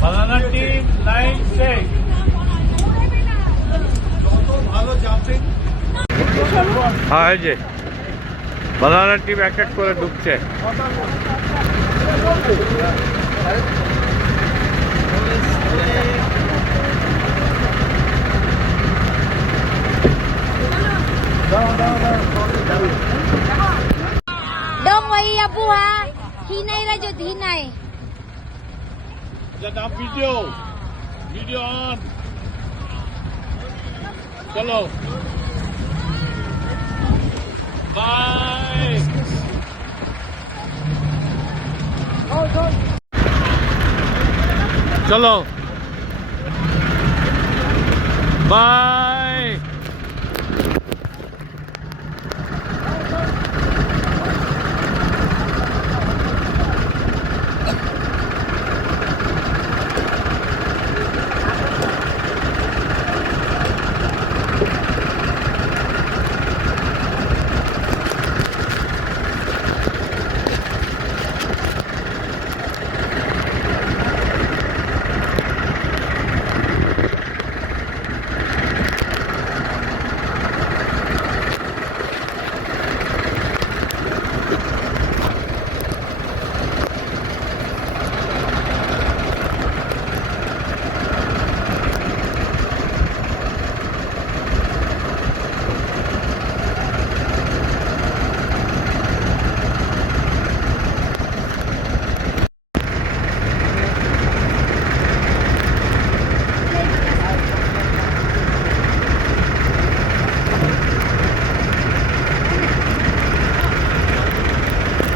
Banana team, line 6. ভালো jumping. হ্যাঁ এই যে বানানা টিম এক এক করে ঢুকছে। Dong wai abu ha. Hinay ra jud hinay. Let up video. Video on. Chalo. Bye. Chalo. Bye.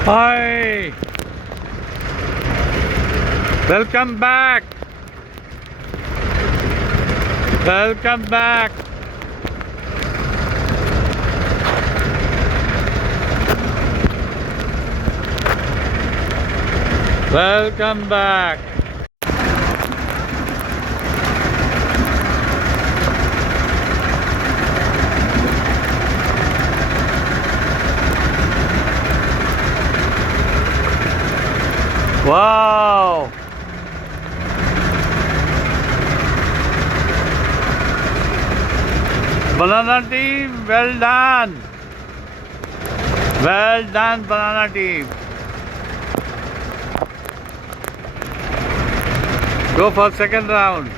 Hi. Welcome back. Welcome back. Welcome back. Wow. Banana team, well done. Well done, banana team. Go for second round.